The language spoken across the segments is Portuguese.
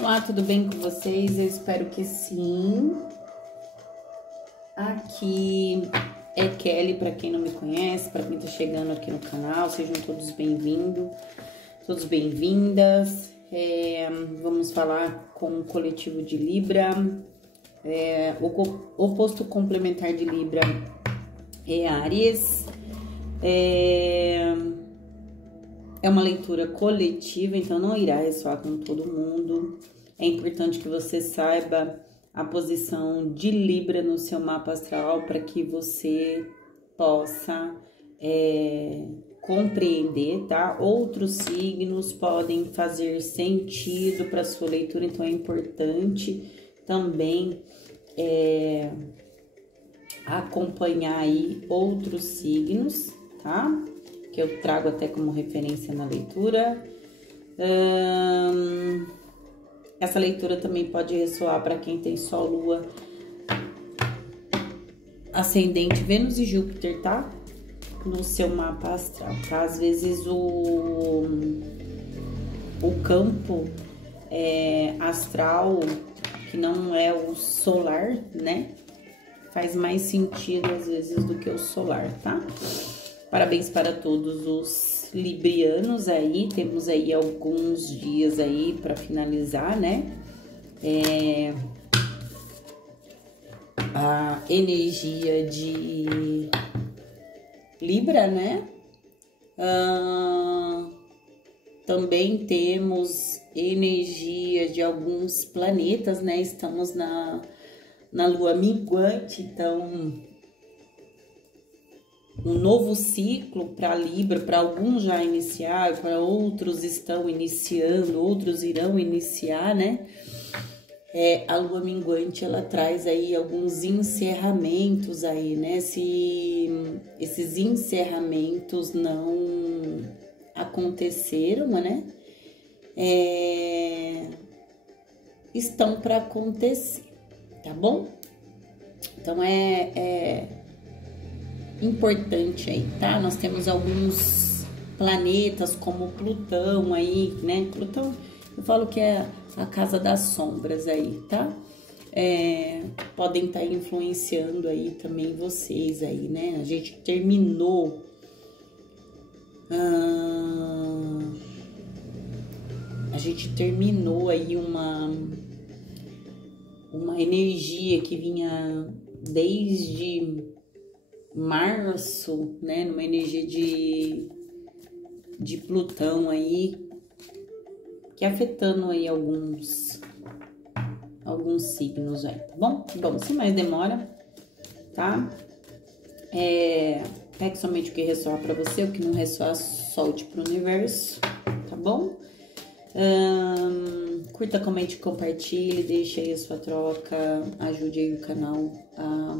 Olá, tudo bem com vocês? Eu espero que sim. Aqui é Kelly, para quem não me conhece, para quem tá chegando aqui no canal, sejam todos bem-vindos, todos bem-vindas. Vamos falar com o coletivo de Libra. O oposto complementar de Libra é Áries. É uma leitura coletiva, então não irá ressoar com todo mundo. É importante que você saiba a posição de Libra no seu mapa astral para que você possa compreender, tá? Outros signos podem fazer sentido para sua leitura, então é importante também acompanhar aí outros signos, tá? Que eu trago até como referência na leitura. Essa leitura também pode ressoar para quem tem Sol, Lua, Ascendente, Vênus e Júpiter, tá? No seu mapa astral, tá? Às vezes o campo astral, que não é o solar, né? Faz mais sentido às vezes do que o solar, tá? Parabéns para todos os librianos aí, temos aí alguns dias aí para finalizar, né? A energia de Libra, né? Também temos energia de alguns planetas, né? Estamos na lua minguante, então um novo ciclo para Libra, para alguns já iniciar, para outros estão iniciando, outros irão iniciar, né? A lua minguante, ela traz aí alguns encerramentos aí, né? Se esses encerramentos não aconteceram, né? Estão para acontecer, tá bom? Então importante aí, tá? Nós temos alguns planetas como Plutão aí, né? Plutão, eu falo que é a casa das sombras aí, tá? Podem estar influenciando aí também vocês aí, né? A gente terminou aí uma energia que vinha desde março, né, numa energia de Plutão aí, que afetando aí alguns signos aí, tá bom? Bom, sem mais demora, tá? Pegue somente o que ressoar pra você, o que não ressoar, solte pro universo, tá bom? Curta, comente, compartilhe, deixe aí a sua troca, ajude aí o canal a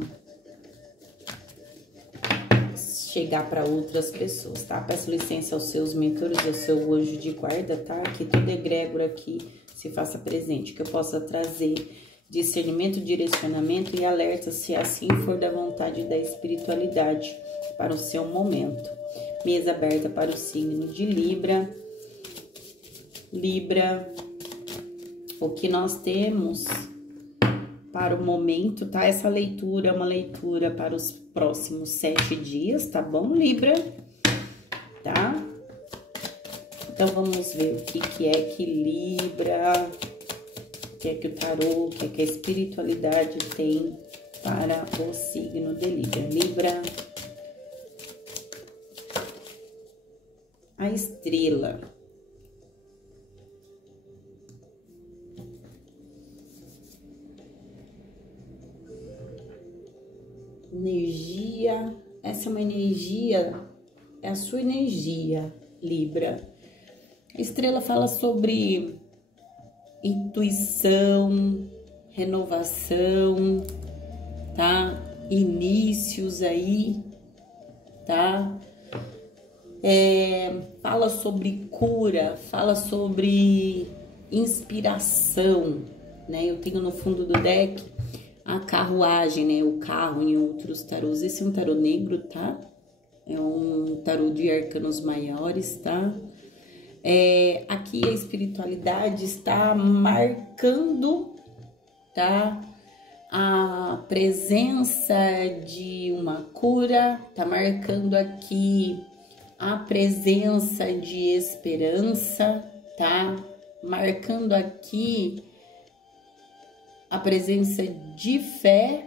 chegar para outras pessoas, tá? Peço licença aos seus mentores, ao seu anjo de guarda, tá? Que todo egrégora aqui se faça presente, que eu possa trazer discernimento, direcionamento e alerta, se assim for da vontade da espiritualidade, para o seu momento. Mesa aberta para o signo de Libra. Libra, o que nós temos para o momento, tá? Essa leitura é uma leitura para os próximos 7 dias, tá bom, Libra? Tá? Então, vamos ver o que é que Libra, o que é que o tarô, o que é que a espiritualidade tem para o signo de Libra. Libra, a estrela. Energia, essa é uma energia, é a sua energia, Libra. A estrela fala sobre intuição, renovação, tá? Inícios aí, tá? Fala sobre cura, fala sobre inspiração, né? Eu tenho no fundo do deck a carruagem, né? O carro em outros tarôs. Esse é um tarô negro, tá? É um tarô de arcanos maiores, tá? Aqui a espiritualidade está marcando, tá? A presença de uma cura, tá marcando aqui a presença de esperança, tá? Marcando aqui a presença de fé,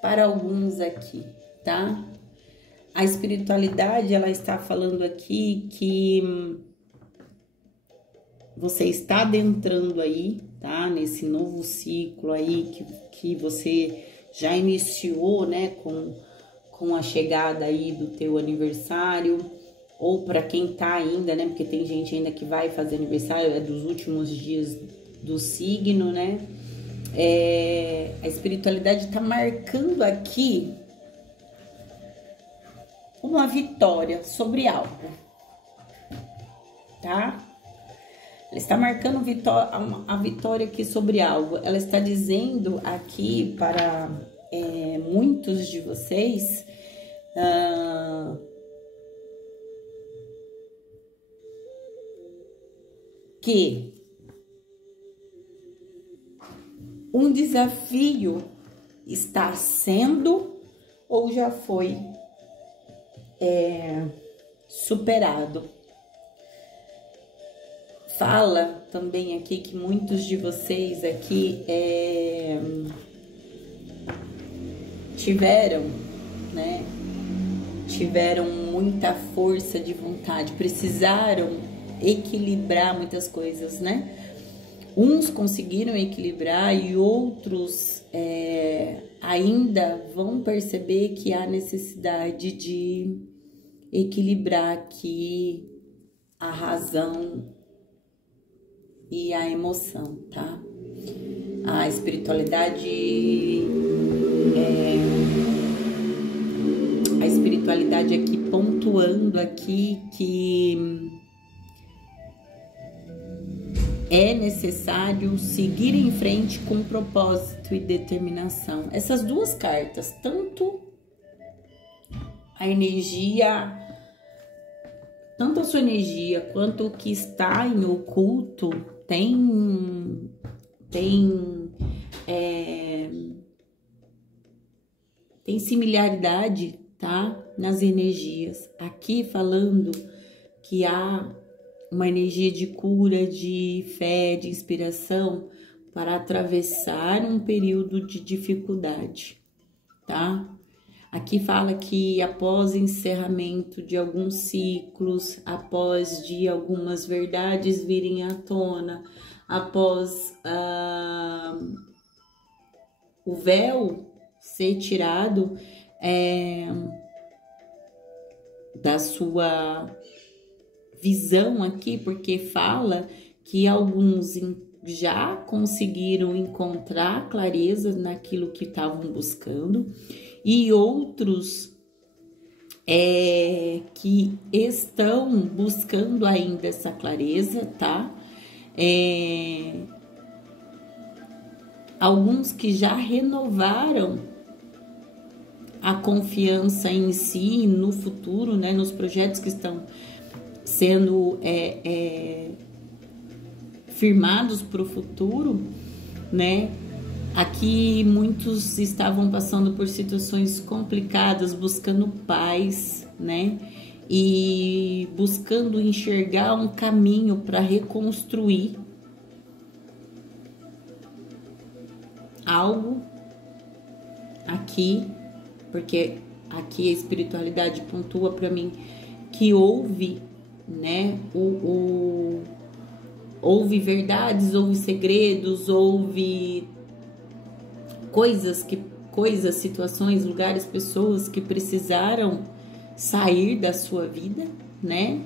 para alguns aqui, tá? A espiritualidade, ela está falando aqui que você está adentrando aí, tá? Nesse novo ciclo aí que você já iniciou, né? Com a chegada aí do teu aniversário, ou para quem tá ainda, né? Porque tem gente ainda que vai fazer aniversário, é dos últimos dias do signo, né? A espiritualidade tá marcando aqui uma vitória sobre algo, tá? Ela está marcando a vitória aqui sobre algo. Ela está dizendo aqui para muitos de vocês que um desafio está sendo ou já foi superado. Fala também aqui que muitos de vocês aqui tiveram muita força de vontade, precisaram equilibrar muitas coisas, né? Uns conseguiram equilibrar e outros ainda vão perceber que há necessidade de equilibrar aqui a razão e a emoção, tá? A espiritualidade aqui pontuando aqui que é necessário seguir em frente com propósito e determinação. Essas duas cartas, tanto a sua energia quanto o que está em oculto tem similaridade, tá? Nas energias. Aqui falando que há uma energia de cura, de fé, de inspiração para atravessar um período de dificuldade, tá? Aqui fala que após encerramento de alguns ciclos, após de algumas verdades virem à tona, após o véu ser tirado da sua visão aqui, porque fala que alguns já conseguiram encontrar clareza naquilo que estavam buscando e outros que estão buscando ainda essa clareza, tá? Alguns que já renovaram a confiança em si, no futuro, né? Nos projetos que estão sendo firmados para o futuro, né? Aqui muitos estavam passando por situações complicadas, buscando paz, né? E buscando enxergar um caminho para reconstruir algo aqui, porque aqui a espiritualidade pontua para mim que houve, né? Houve verdades, houve segredos, houve coisas, situações, lugares, pessoas que precisaram sair da sua vida, né?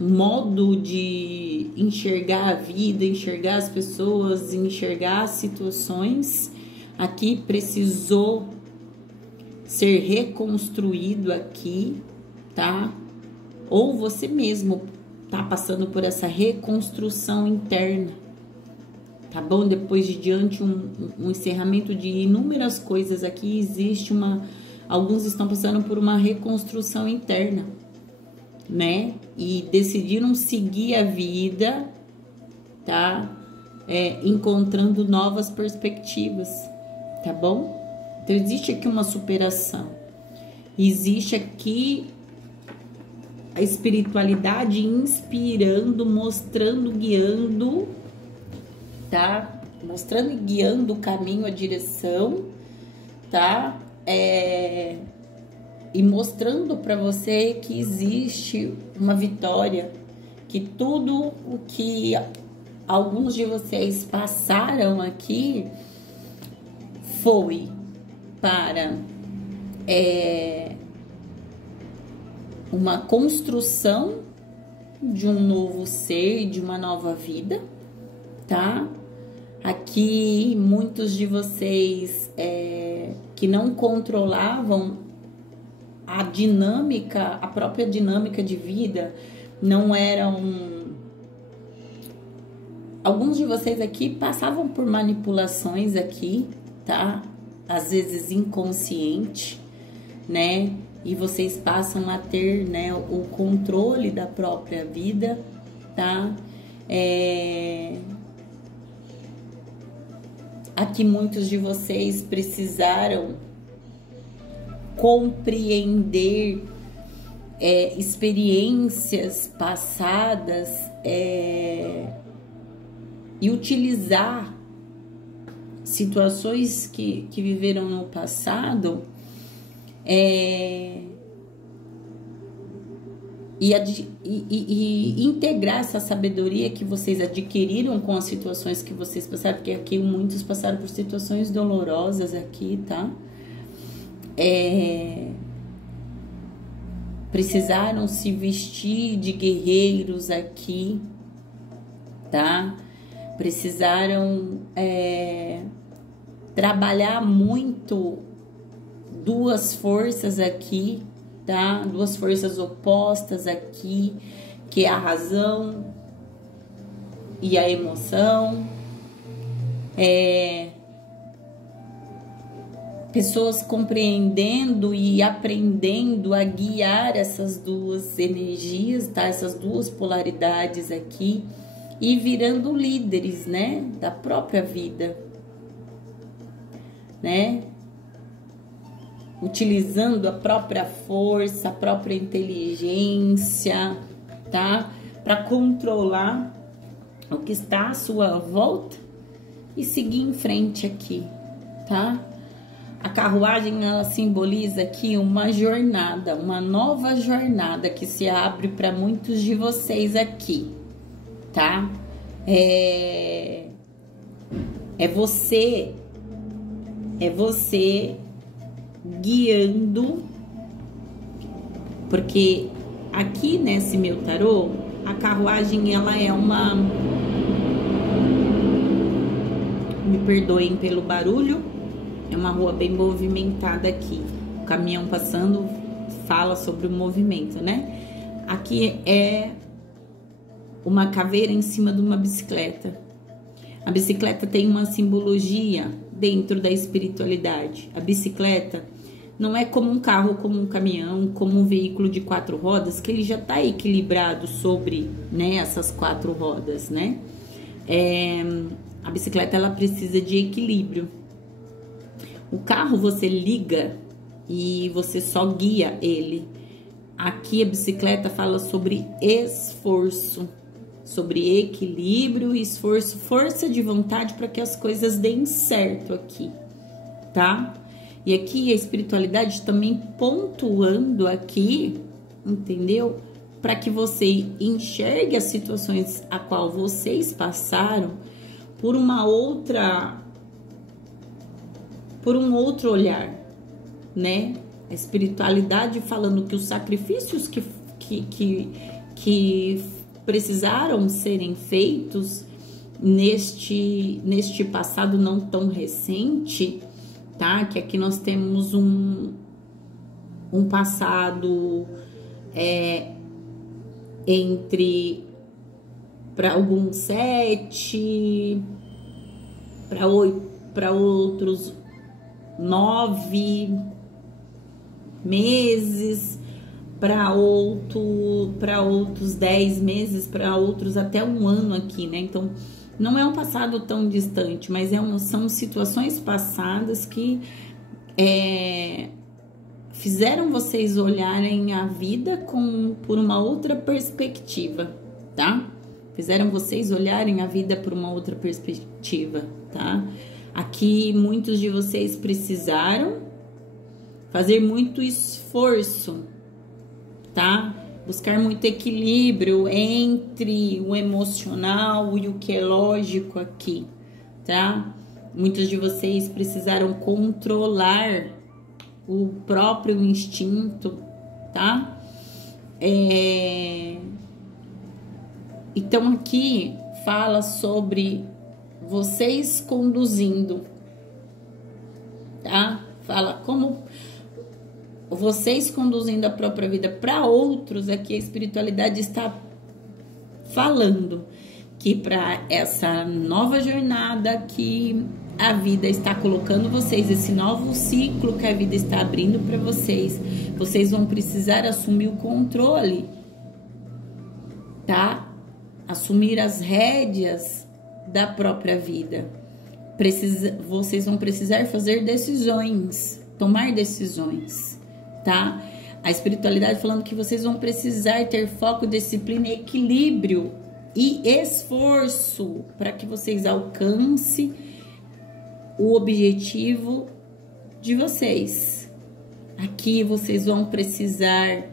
Modo de enxergar a vida, enxergar as pessoas, enxergar as situações, aqui precisou ser reconstruído aqui, tá? Ou você mesmo tá passando por essa reconstrução interna, tá bom? Depois de diante um encerramento de inúmeras coisas aqui, existe alguns estão passando por uma reconstrução interna, né? E decidiram seguir a vida, tá? Encontrando novas perspectivas, tá bom? Então, existe aqui uma superação. Existe aqui a espiritualidade inspirando, mostrando, guiando, tá? Mostrando e guiando o caminho, a direção, tá? E mostrando para você que existe uma vitória, que tudo o que alguns de vocês passaram aqui foi para uma construção de um novo ser, de uma nova vida, tá? Aqui, muitos de vocês que não controlavam a dinâmica, a própria dinâmica de vida, não eram... Alguns de vocês aqui passavam por manipulações aqui, tá? Às vezes inconsciente, né? E vocês passam a ter, né, o controle da própria vida, tá? Aqui muitos de vocês precisaram compreender experiências passadas e utilizar situações que viveram no passado e integrar essa sabedoria que vocês adquiriram com as situações que vocês passaram, porque aqui muitos passaram por situações dolorosas aqui, tá? Precisaram se vestir de guerreiros aqui, tá? Precisaram trabalhar muito duas forças aqui, tá? Duas forças opostas aqui, que é a razão e a emoção. Pessoas compreendendo e aprendendo a guiar essas duas energias, tá? Essas duas polaridades aqui e virando líderes, né? Da própria vida, né? Utilizando a própria força, a própria inteligência, tá? Para controlar o que está à sua volta e seguir em frente aqui, tá? A carruagem, ela simboliza aqui uma jornada, uma nova jornada que se abre para muitos de vocês aqui, tá? É você guiando, porque aqui nesse meu tarô, a carruagem, ela é uma... Me perdoem pelo barulho, é uma rua bem movimentada aqui. O caminhão passando fala sobre o movimento, né? Aqui é uma caveira em cima de uma bicicleta. A bicicleta tem uma simbologia dentro da espiritualidade. A bicicleta não é como um carro, como um caminhão, como um veículo de 4 rodas, que ele já está equilibrado sobre, né, essas 4 rodas, né? A bicicleta, ela precisa de equilíbrio. O carro você liga e você só guia ele. Aqui a bicicleta fala sobre esforço, sobre equilíbrio, esforço, força de vontade para que as coisas deem certo aqui, tá? E aqui a espiritualidade também pontuando aqui, entendeu? Para que você enxergue as situações a qual vocês passaram por uma outra... por um outro olhar, né? A espiritualidade falando que os sacrifícios que precisaram serem feitos neste passado não tão recente, tá? Que aqui nós temos um passado entre, para alguns, 7, para outros 9 meses, para outros 10 meses, para outros até 1 ano aqui, né? Então, não é um passado tão distante, mas são situações passadas que fizeram vocês olharem a vida por uma outra perspectiva, tá? Fizeram vocês olharem a vida por uma outra perspectiva, tá? Aqui, muitos de vocês precisaram fazer muito esforço, tá? Buscar muito equilíbrio entre o emocional e o que é lógico aqui, tá? Muitos de vocês precisaram controlar o próprio instinto, tá? Então, aqui fala sobre vocês conduzindo, tá? Fala como vocês conduzindo a própria vida para outros. Aqui a espiritualidade está falando que para essa nova jornada que a vida está colocando vocês, esse novo ciclo que a vida está abrindo para vocês, vocês vão precisar assumir o controle, tá? Assumir as rédeas da própria vida. Vocês vão precisar fazer decisões, tomar decisões, tá? A espiritualidade falando que vocês vão precisar ter foco, disciplina, equilíbrio e esforço para que vocês alcancem o objetivo de vocês. Aqui vocês vão precisar,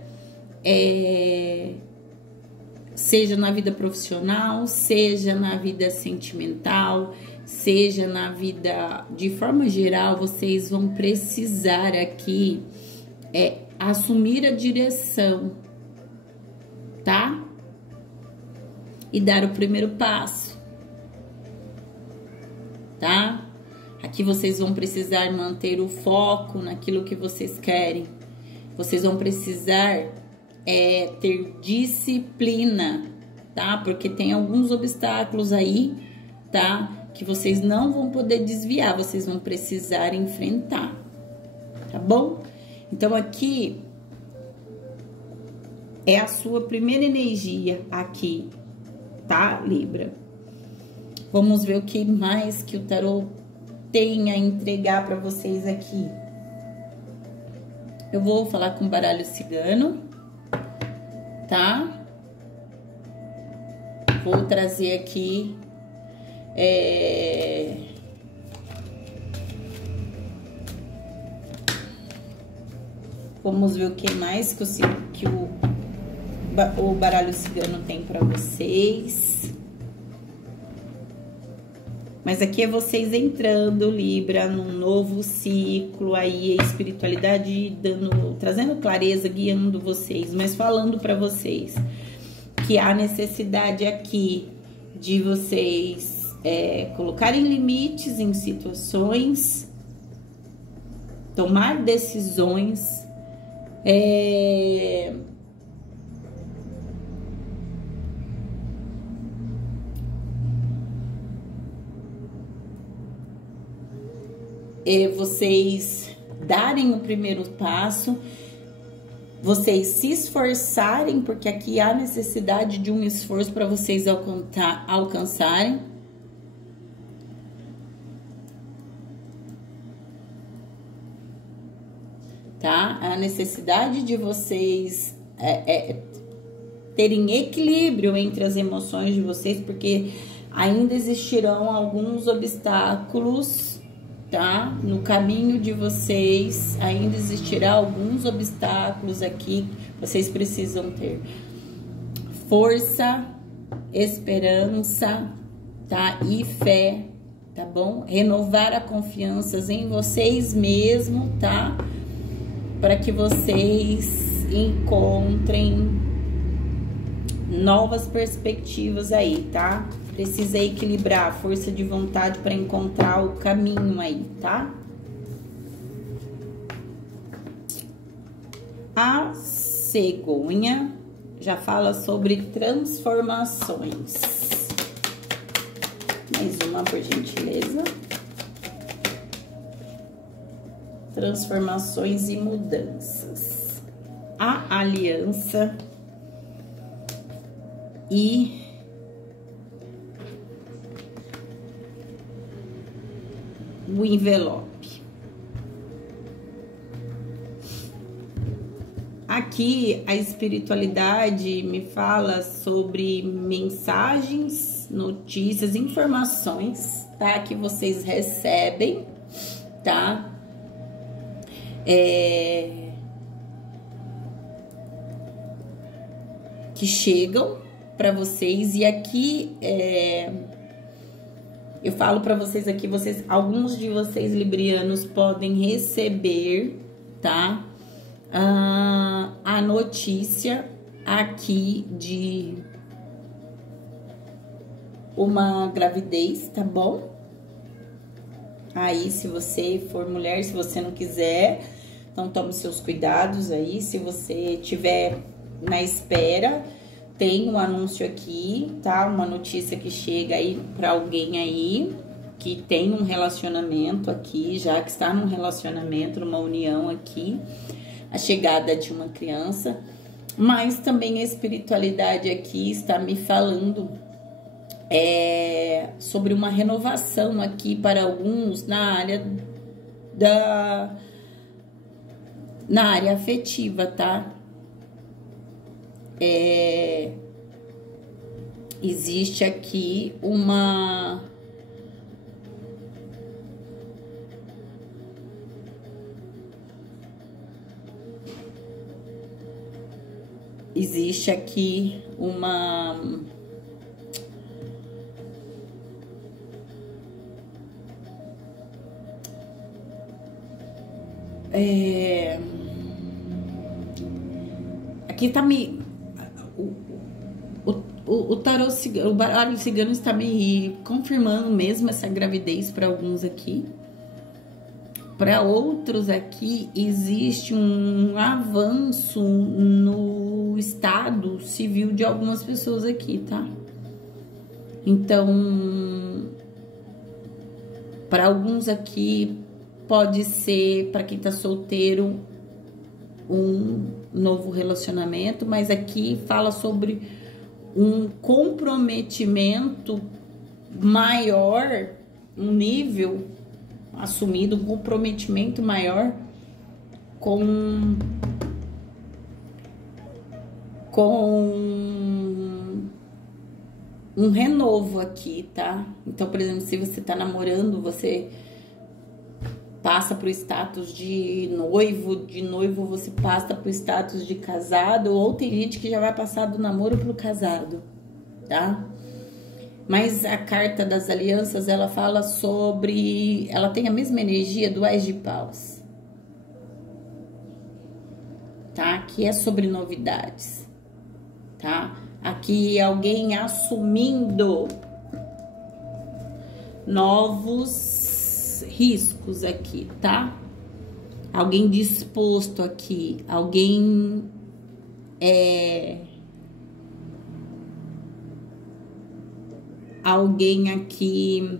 seja na vida profissional, seja na vida sentimental, seja na vida de forma geral, vocês vão precisar aqui assumir a direção, tá? E dar o primeiro passo, tá? Aqui vocês vão precisar manter o foco naquilo que vocês querem. Vocês vão precisar ter disciplina, tá? Porque tem alguns obstáculos aí, tá? Que vocês não vão poder desviar, vocês vão precisar enfrentar, tá bom? Então, aqui é a sua primeira energia aqui, tá, Libra? Vamos ver o que mais que o tarô tem a entregar para vocês aqui. Eu vou falar com o baralho cigano, tá? Vou trazer aqui vamos ver o que mais que o baralho cigano tem para vocês. Mas aqui é vocês entrando, Libra, num novo ciclo, aí a espiritualidade trazendo clareza, guiando vocês, mas falando para vocês que há necessidade aqui de vocês colocarem limites em situações, tomar decisões, vocês darem o primeiro passo, vocês se esforçarem, porque aqui há necessidade de um esforço para vocês alcançarem. Tá? A necessidade de vocês terem equilíbrio entre as emoções de vocês, porque ainda existirão alguns obstáculos, tá? No caminho de vocês, ainda existirá alguns obstáculos aqui. Vocês precisam ter força, esperança, tá? E fé, tá bom? Renovar a confiança em vocês mesmos, tá? Para que vocês encontrem novas perspectivas aí, tá? Precisa equilibrar a força de vontade para encontrar o caminho aí, tá? A cegonha já fala sobre transformações. Mais uma, por gentileza. transformações e mudanças. A aliança e o envelope. Aqui a espiritualidade me fala sobre mensagens, notícias, informações, tá? Que vocês recebem, tá? Que chegam para vocês, e aqui eu falo para vocês aqui, alguns de vocês librianos podem receber, tá? A notícia aqui de uma gravidez, tá bom? Aí, se você for mulher, se você não quiser, então tome seus cuidados aí. Se você tiver na espera, tem um anúncio aqui, tá? Uma notícia que chega aí pra alguém aí que tem um relacionamento aqui, já que está num relacionamento, numa união aqui, a chegada de uma criança. Mas também a espiritualidade aqui está me falando sobre uma renovação aqui para alguns na área afetiva, tá? Existe aqui aqui tá o tarô cigano, o baralho cigano está me confirmando mesmo essa gravidez para alguns aqui. Para outros aqui existe um avanço no estado civil de algumas pessoas aqui, tá? Então, para alguns aqui pode ser, para quem tá solteiro, um novo relacionamento, mas aqui fala sobre um comprometimento maior, um nível assumido, um comprometimento maior com um renovo aqui, tá? Então, por exemplo, se você tá namorando, você passa pro status de noivo você passa pro status de casado, ou tem gente que já vai passar do namoro pro casado, tá? Mas a carta das alianças, ela fala sobre... Ela tem a mesma energia do Ás de Paus, tá? Que é sobre novidades, tá? Aqui alguém assumindo novos riscos aqui, tá? Alguém disposto aqui, alguém aqui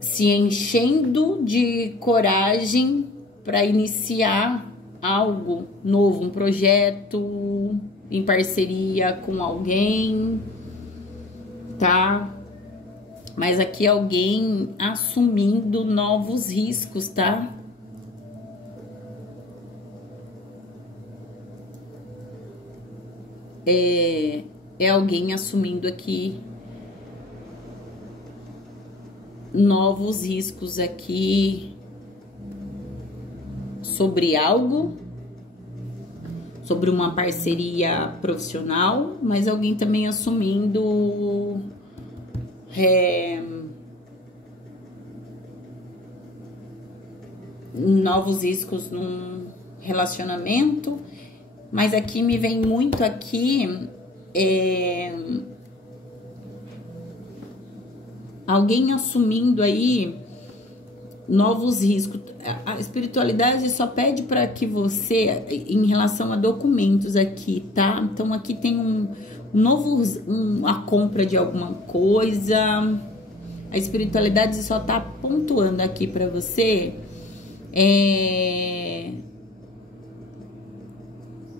se enchendo de coragem para iniciar algo novo, um projeto em parceria com alguém, tá? Mas aqui alguém assumindo novos riscos, tá? É alguém assumindo aqui novos riscos aqui sobre algo, sobre uma parceria profissional, mas alguém também assumindo novos riscos num relacionamento. Mas aqui me vem muito aqui alguém assumindo aí novos riscos. A espiritualidade só pede para que você, em relação a documentos aqui, tá? Então aqui tem a compra de alguma coisa, A espiritualidade só tá pontuando aqui para você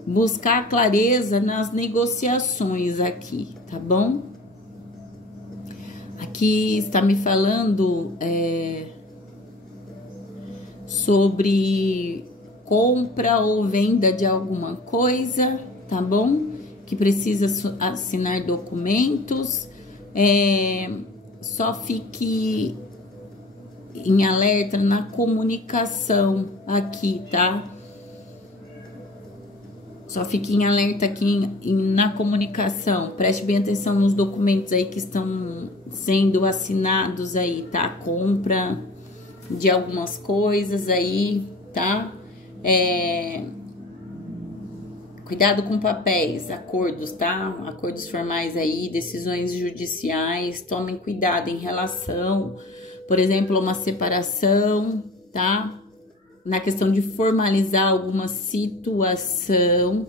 buscar clareza nas negociações aqui, tá bom? Aqui está me falando sobre compra ou venda de alguma coisa, tá bom? Que precisa assinar documentos. Só fique em alerta na comunicação aqui, tá? Só fique em alerta aqui na comunicação. Preste bem atenção nos documentos aí que estão sendo assinados aí, tá? Compra de algumas coisas aí, tá? Cuidado com papéis, acordos, tá? Acordos formais aí, decisões judiciais. Tomem cuidado em relação, por exemplo, a uma separação, tá? Na questão de formalizar alguma situação.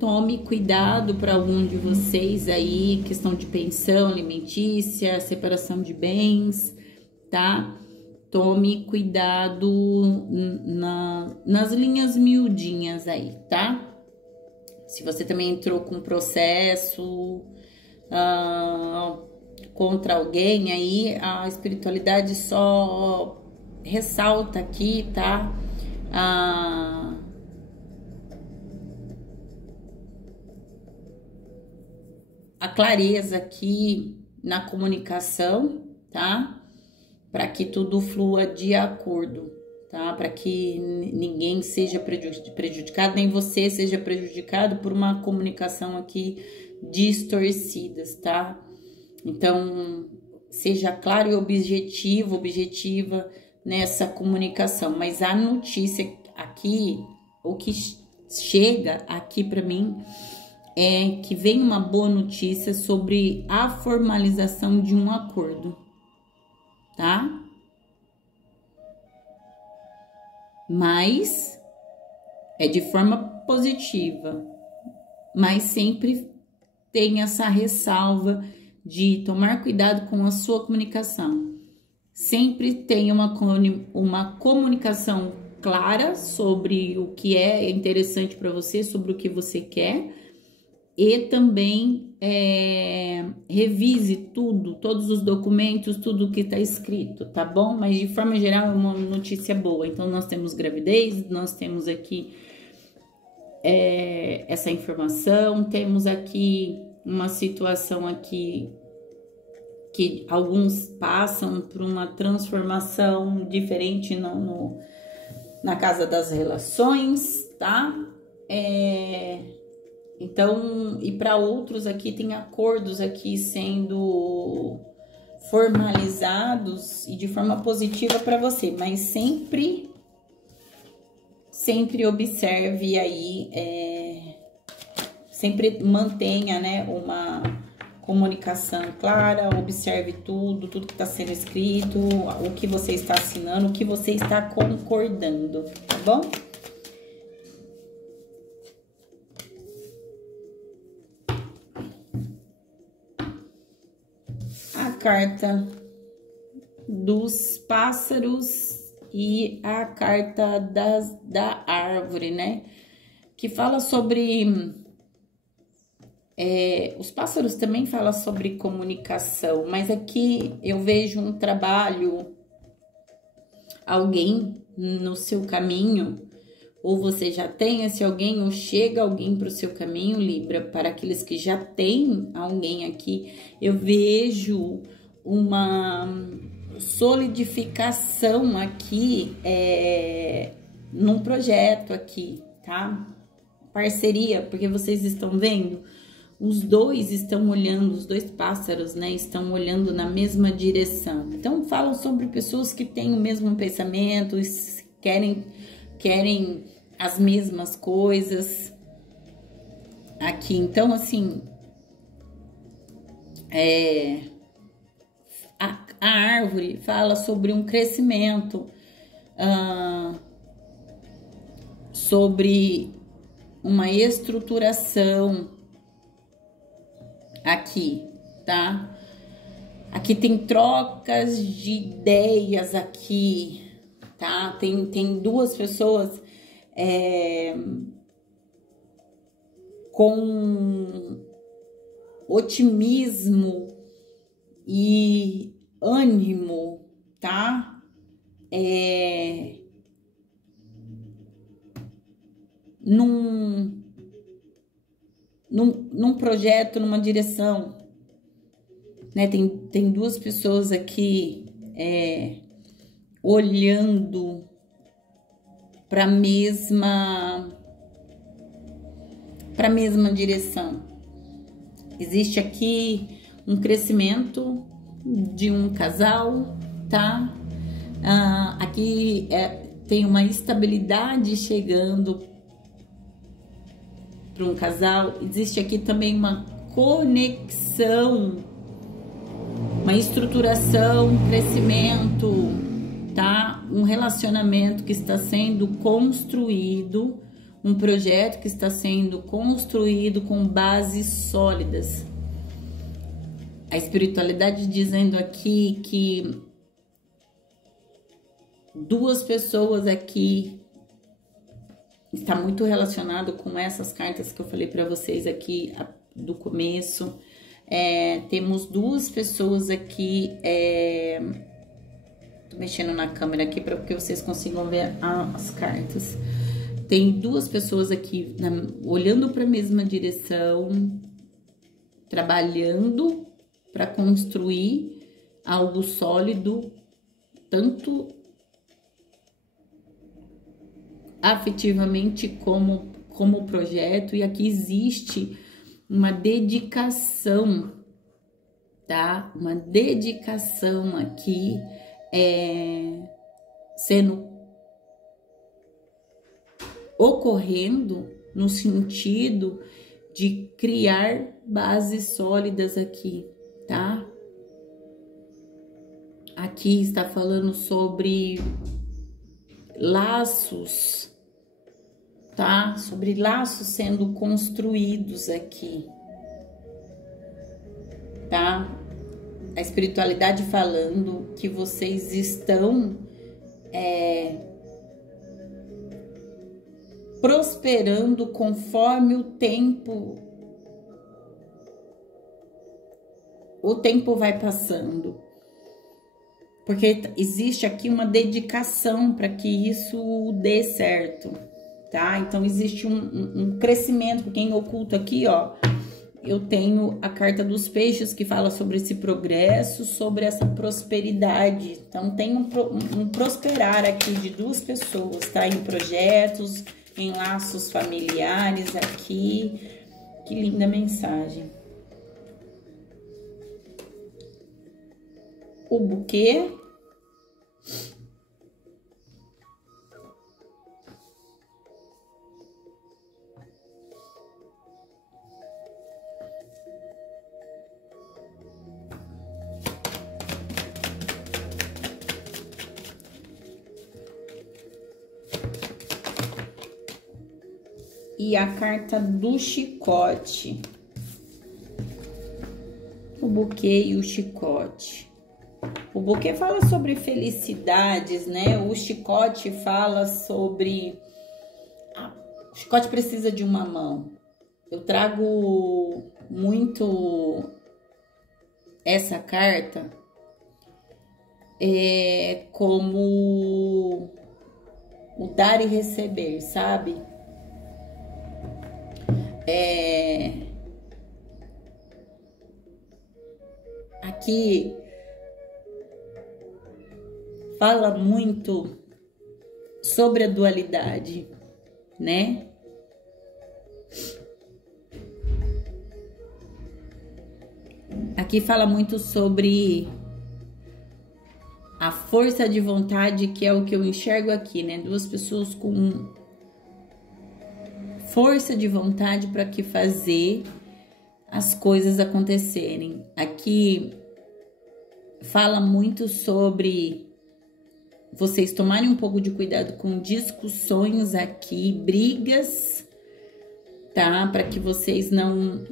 Tome cuidado para algum de vocês aí, questão de pensão alimentícia, separação de bens, tá? Tome cuidado nas linhas miudinhas aí, tá? Se você também entrou com processo contra alguém aí, a espiritualidade só ressalta aqui, tá? A clareza aqui na comunicação, tá? Para que tudo flua de acordo, tá? Para que ninguém seja prejudicado, nem você seja prejudicado por uma comunicação aqui distorcidas, tá? Então, seja claro e objetiva nessa comunicação. Mas a notícia aqui, o que chega aqui para mim é que vem uma boa notícia sobre a formalização de um acordo, tá? Mas é de forma positiva, mas sempre tem essa ressalva de tomar cuidado com a sua comunicação. Sempre tenha uma comunicação clara sobre o que é interessante para você, sobre o que você quer, e também revise todos os documentos, tudo que está escrito, tá bom? Mas de forma geral é uma notícia boa. Então nós temos gravidez, nós temos aqui essa informação, temos aqui uma situação aqui que alguns passam por uma transformação diferente na casa das relações, tá? Então, e para outros aqui tem acordos aqui sendo formalizados e de forma positiva para você, mas sempre observe aí, sempre mantenha, né, uma comunicação clara, observe tudo que está sendo escrito, o que você está assinando, o que você está concordando, tá bom? A carta dos pássaros e a carta da árvore, né? Que fala sobre... os pássaros também falam sobre comunicação, mas aqui eu vejo um trabalho, alguém no seu caminho, ou você já tem esse alguém, ou chega alguém para o seu caminho, Libra. Para aqueles que já têm alguém aqui, eu vejo uma solidificação aqui, num projeto aqui, tá? Parceria, porque vocês estão vendo, os dois estão olhando, os dois pássaros, né, estão olhando na mesma direção. Então, falam sobre pessoas que têm o mesmo pensamento, querem as mesmas coisas aqui. Então, assim, a árvore fala sobre um crescimento, sobre uma estruturação aqui, tá? Aqui tem trocas de ideias aqui, tá? Tem duas pessoas com otimismo e ânimo, tá? Num projeto, numa direção, né? Tem duas pessoas aqui olhando para a mesma direção. Existe aqui um crescimento de um casal, tá? Aqui tem uma estabilidade chegando para um casal. Existe aqui também uma conexão, uma estruturação, um crescimento, tá? Um relacionamento que está sendo construído, um projeto que está sendo construído com bases sólidas. A espiritualidade dizendo aqui que duas pessoas aqui, está muito relacionado com essas cartas que eu falei para vocês aqui do começo. Temos duas pessoas aqui, tô mexendo na câmera aqui para que vocês consigam ver as cartas. Tem duas pessoas aqui olhando para a mesma direção, trabalhando para construir algo sólido, tanto afetivamente como projeto. E aqui existe uma dedicação, tá? Uma dedicação aqui ocorrendo no sentido de criar bases sólidas aqui, tá? Aqui está falando sobre laços, tá? Sobre laços sendo construídos aqui, tá? A espiritualidade falando que vocês estão prosperando conforme o tempo vai passando. Porque existe aqui uma dedicação para que isso dê certo, tá? Então, existe um crescimento. Quem oculta aqui, ó, eu tenho a carta dos peixes que fala sobre esse progresso, sobre essa prosperidade. Então, tem um prosperar aqui de duas pessoas, tá? Em projetos, em laços familiares aqui. Que linda mensagem. O buquê. E a carta do chicote. O buquê e o chicote. O buquê fala sobre felicidades, né? O chicote fala sobre... o chicote precisa de uma mão. Eu trago muito essa carta como o dar e receber, sabe? Aqui fala muito sobre a dualidade, né? Aqui fala muito sobre a força de vontade, que é o que eu enxergo aqui, né? Duas pessoas com força de vontade para que fazer as coisas acontecerem. Aqui fala muito sobre vocês tomarem um pouco de cuidado com discussões aqui, brigas, tá? Para que vocês não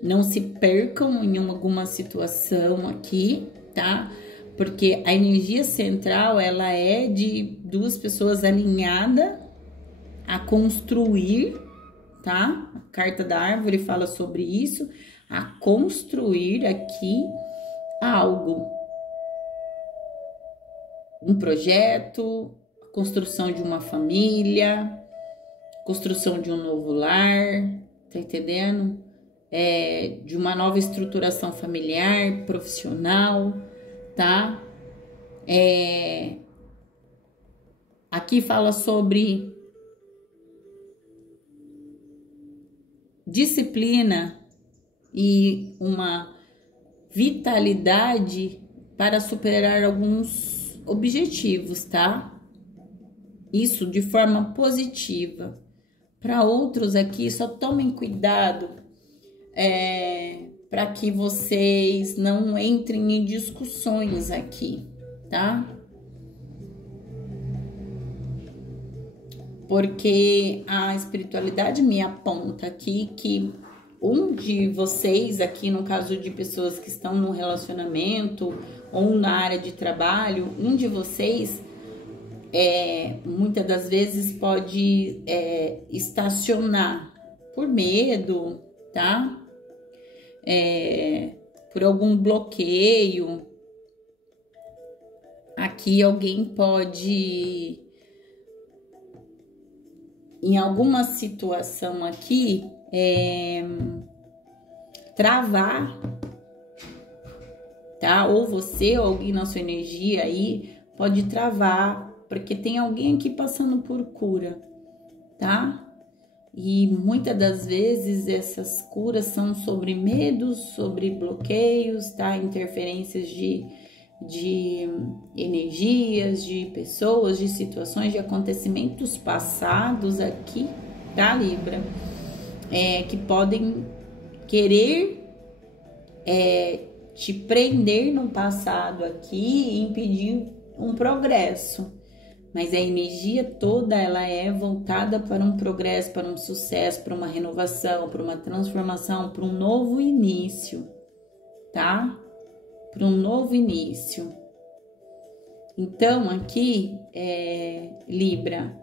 Não se percam em alguma situação aqui, tá? Porque a energia central, ela é de duas pessoas alinhadas a construir, tá? A carta da árvore fala sobre isso, a construir aqui algo. Um projeto, a construção de uma família, construção de um novo lar, tá entendendo? De uma nova estruturação familiar, profissional, tá? Aqui fala sobre disciplina e uma vitalidade para superar alguns objetivos, tá? Isso de forma positiva. Para outros aqui, só tomem cuidado para que vocês não entrem em discussões aqui, tá? Porque a espiritualidade me aponta aqui que um de vocês aqui, no caso de pessoas que estão no relacionamento ou na área de trabalho, um de vocês muitas das vezes pode estacionar por medo, tá? Por algum bloqueio. Aqui alguém pode, em alguma situação aqui, travar, tá? Ou você, ou alguém na sua energia aí, pode travar, porque tem alguém aqui passando por cura, tá? E muitas das vezes essas curas são sobre medos, sobre bloqueios, tá? Interferências de energias, de pessoas, de situações, de acontecimentos passados aqui, tá, Libra? Que podem querer te prender no passado aqui e impedir um progresso. Mas a energia toda, ela é voltada para um progresso, para um sucesso, para uma renovação, para uma transformação, para um novo início, tá? Para um novo início. Então, aqui, Libra,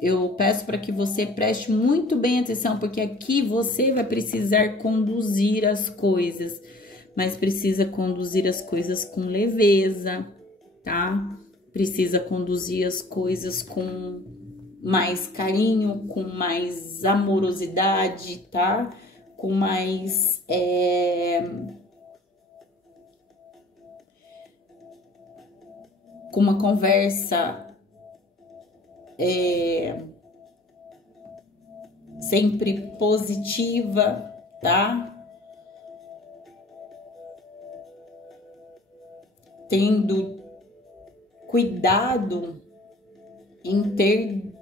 eu peço para que você preste muito bem atenção, porque aqui você vai precisar conduzir as coisas, mas precisa conduzir as coisas com leveza, tá? Precisa conduzir as coisas com mais carinho, com mais amorosidade, tá? Com mais com uma conversa sempre positiva, tá? Tendo cuidado em ter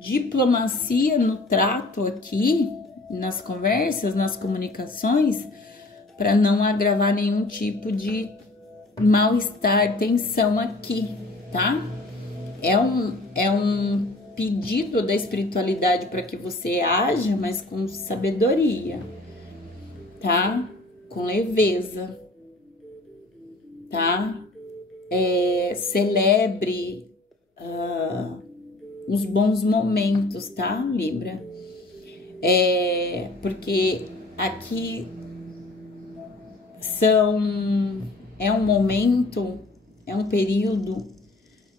diplomacia no trato aqui, nas conversas, nas comunicações, para não agravar nenhum tipo de mal-estar, tensão aqui, tá? É um pedido da espiritualidade para que você haja, mas com sabedoria, tá? Com leveza, tá? Celebre os bons momentos, tá, Libra? Porque aqui é um momento, é um período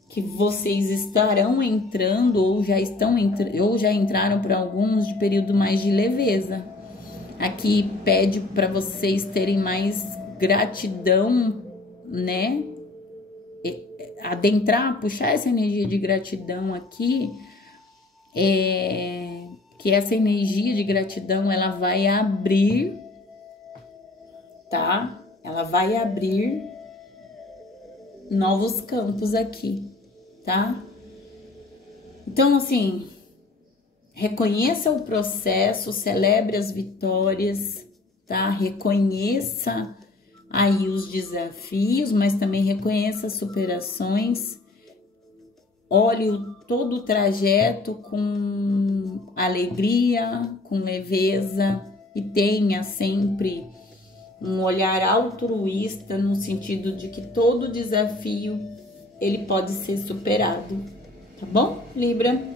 que vocês estarão entrando ou já entraram para alguns de período mais de leveza. Aqui pede para vocês terem mais gratidão, né? Adentrar, puxar essa energia de gratidão aqui, que essa energia de gratidão, ela vai abrir, tá? Ela vai abrir novos campos aqui, tá? Então, assim, reconheça o processo, celebre as vitórias, tá? Reconheça aí os desafios, mas também reconheça as superações. Olhe todo o trajeto com alegria, com leveza, e tenha sempre um olhar altruísta no sentido de que todo desafio ele pode ser superado, tá bom, Libra?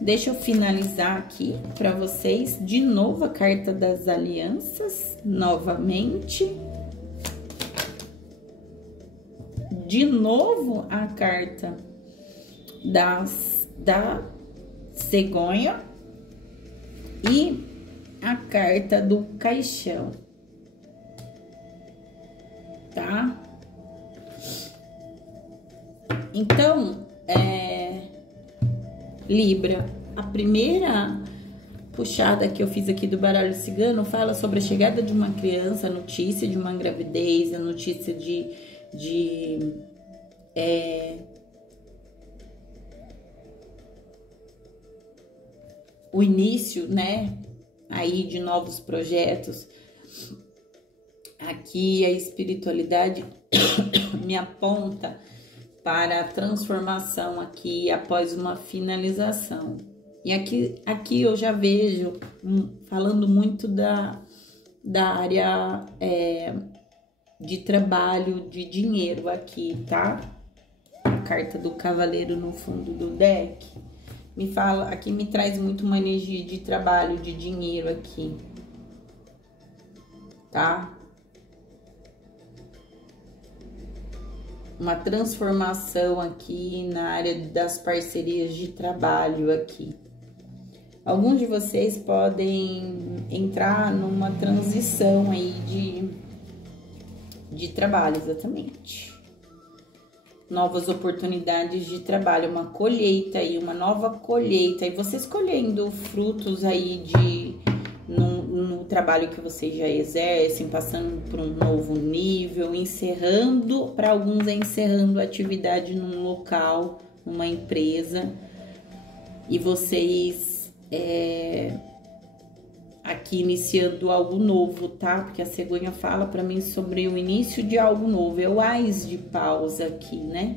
Deixa eu finalizar aqui para vocês de novo a carta das alianças, novamente. De novo a carta da cegonha e a carta do caixão, tá? Então, Libra, a primeira puxada que eu fiz aqui do baralho cigano fala sobre a chegada de uma criança, a notícia de uma gravidez, a notícia o início, né, aí de novos projetos. Aqui a espiritualidade me aponta para a transformação aqui após uma finalização. E aqui eu já vejo falando muito da área de trabalho, de dinheiro aqui, tá? A carta do cavaleiro no fundo do deck me fala, aqui me traz muito uma energia de trabalho, de dinheiro aqui, tá? Uma transformação aqui na área das parcerias de trabalho aqui. Alguns de vocês podem entrar numa transição aí de trabalho, exatamente. Novas oportunidades de trabalho, uma colheita aí, uma nova colheita. E vocês colhendo frutos aí no trabalho que vocês já exercem, passando por um novo nível, encerrando, para alguns encerrando a atividade num local, numa empresa. E vocês aqui iniciando algo novo, tá? Porque a cegonha fala para mim sobre o início de algo novo. É o Ás de Paus aqui, né?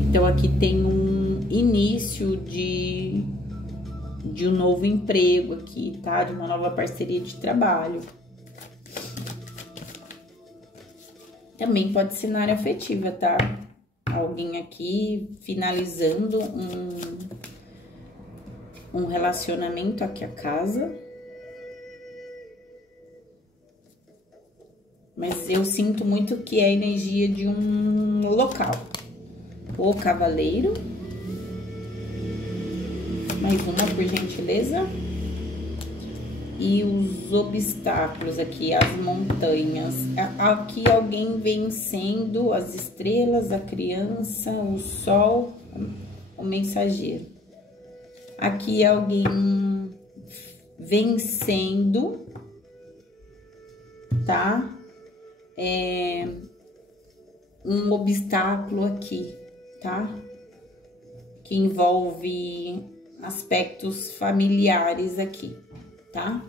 Então aqui tem um início de um novo emprego aqui, tá? De uma nova parceria de trabalho. Também pode ser na área afetiva, tá? Alguém aqui finalizando um relacionamento aqui a casa. Mas eu sinto muito que é a energia de um local. O cavaleiro. Mais uma, por gentileza. E os obstáculos aqui, as montanhas. Aqui alguém vencendo as estrelas, a criança, o sol, o mensageiro. Aqui alguém vencendo, tá? Um obstáculo aqui, tá? Que envolve aspectos familiares aqui, tá?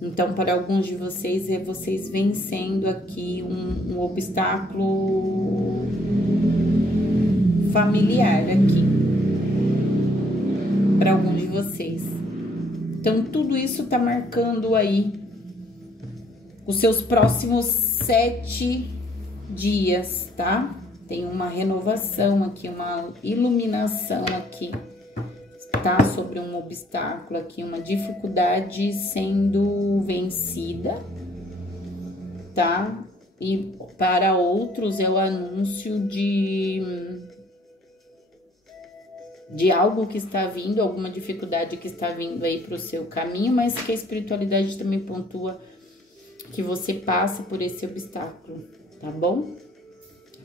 Então, para alguns de vocês, é vocês vencendo aqui um obstáculo familiar aqui. Para alguns de vocês. Então, tudo isso tá marcando aí os seus próximos 7 dias, tá? Tem uma renovação aqui, uma iluminação aqui, tá? Sobre um obstáculo aqui, uma dificuldade sendo vencida, tá? E para outros é o anúncio de algo que está vindo, alguma dificuldade que está vindo aí para o seu caminho, mas que a espiritualidade também pontua que você passa por esse obstáculo, tá bom?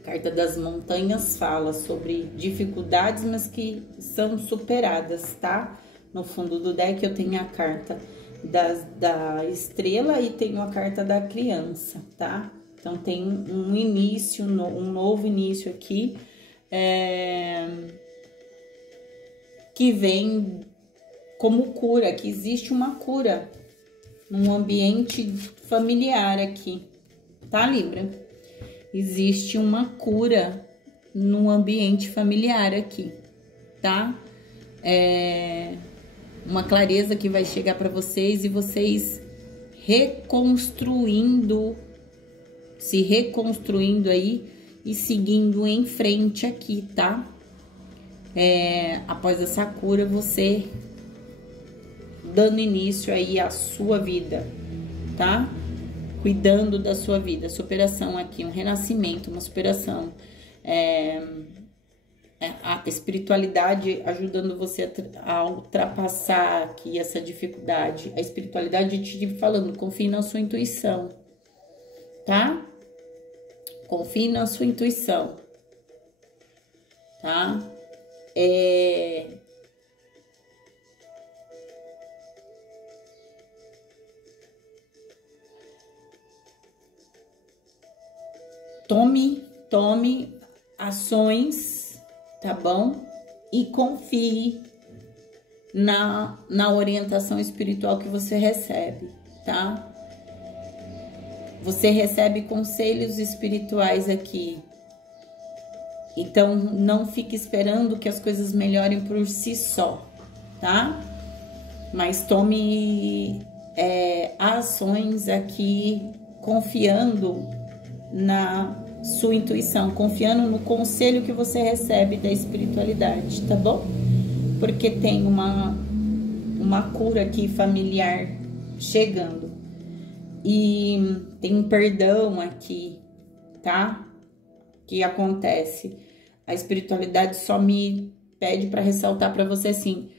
A carta das montanhas fala sobre dificuldades, mas que são superadas, tá? No fundo do deck eu tenho a carta da estrela e tenho a carta da criança, tá? Então tem um início, um novo início aqui, que vem como cura, que existe uma cura num ambiente familiar aqui, tá, Libra? Existe uma cura no ambiente familiar aqui, tá? uma clareza que vai chegar para vocês e vocês reconstruindo, se reconstruindo aí e seguindo em frente aqui, tá? Após essa cura, você dando início aí à sua vida, tá? Cuidando da sua vida, superação aqui, um renascimento, uma superação, a espiritualidade ajudando você a ultrapassar aqui essa dificuldade, a espiritualidade te falando, confie na sua intuição, tá? Confie na sua intuição, tá? Tome ações, tá bom? E confie na orientação espiritual que você recebe, tá? Você recebe conselhos espirituais aqui. Então, não fique esperando que as coisas melhorem por si só, tá? Mas tome ações aqui confiando na sua intuição, confiando no conselho que você recebe da espiritualidade, tá bom? Porque tem uma cura aqui familiar chegando. E tem um perdão aqui, tá? Que acontece. A espiritualidade só me pede para ressaltar para você assim: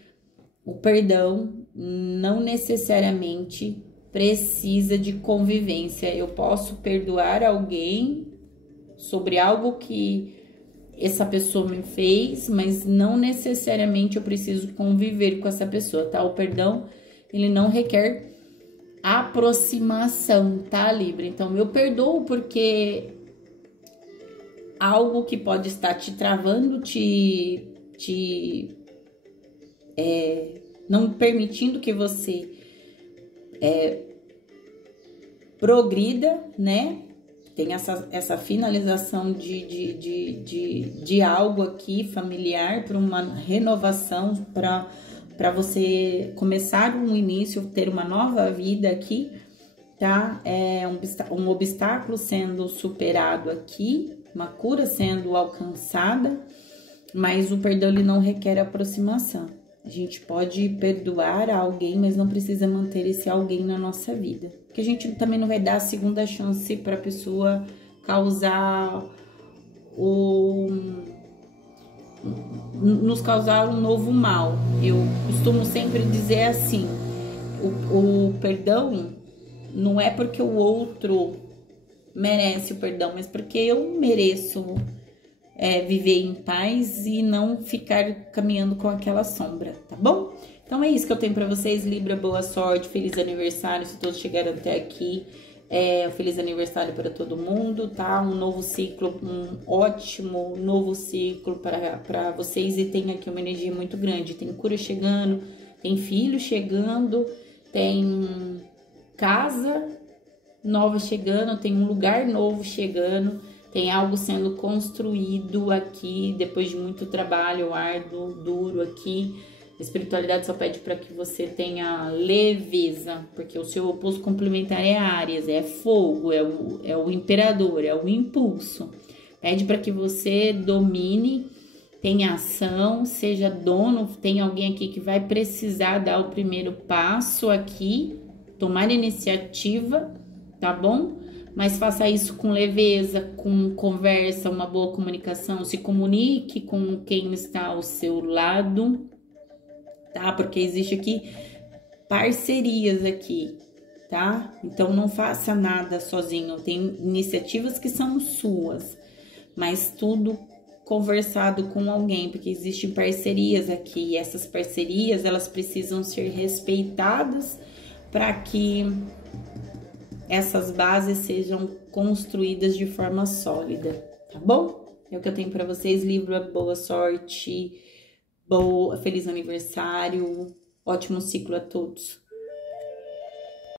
o perdão não necessariamente precisa de convivência. Eu posso perdoar alguém sobre algo que essa pessoa me fez, mas não necessariamente eu preciso conviver com essa pessoa, tá? O perdão, ele não requer aproximação, tá, Libra? Então, eu perdoo porque algo que pode estar te travando, não permitindo que você progrida, né? Tem essa finalização de algo aqui familiar para uma renovação, para você começar um início, ter uma nova vida aqui, tá? Um obstáculo sendo superado aqui, uma cura sendo alcançada, mas o perdão ele não requer aproximação. A gente pode perdoar alguém, mas não precisa manter esse alguém na nossa vida. Porque a gente também não vai dar a segunda chance para a pessoa causar nos causar um novo mal. Eu costumo sempre dizer assim, o perdão não é porque o outro merece o perdão, mas porque eu mereço viver em paz e não ficar caminhando com aquela sombra, tá bom? Então é isso que eu tenho pra vocês, Libra, boa sorte, feliz aniversário, se todos chegaram até aqui, feliz aniversário para todo mundo, tá? Um novo ciclo, um ótimo novo ciclo para vocês, e tem aqui uma energia muito grande, tem cura chegando, tem filho chegando, tem casa nova chegando, tem um lugar novo chegando, tem algo sendo construído aqui, depois de muito trabalho árduo, duro aqui. A espiritualidade só pede para que você tenha leveza, porque o seu oposto complementar é Áries, é fogo, é o imperador, é o impulso. Pede para que você domine, tenha ação, seja dono, tem alguém aqui que vai precisar dar o primeiro passo aqui, tomar iniciativa, tá bom? Mas faça isso com leveza, com conversa, uma boa comunicação. Se comunique com quem está ao seu lado, tá? Porque existe aqui parcerias aqui, tá? Então, não faça nada sozinho. Tem iniciativas que são suas, mas tudo conversado com alguém, porque existem parcerias aqui. E essas parcerias, elas precisam ser respeitadas para que essas bases sejam construídas de forma sólida, tá bom? É o que eu tenho para vocês, Libra, boa sorte, feliz aniversário, ótimo ciclo a todos.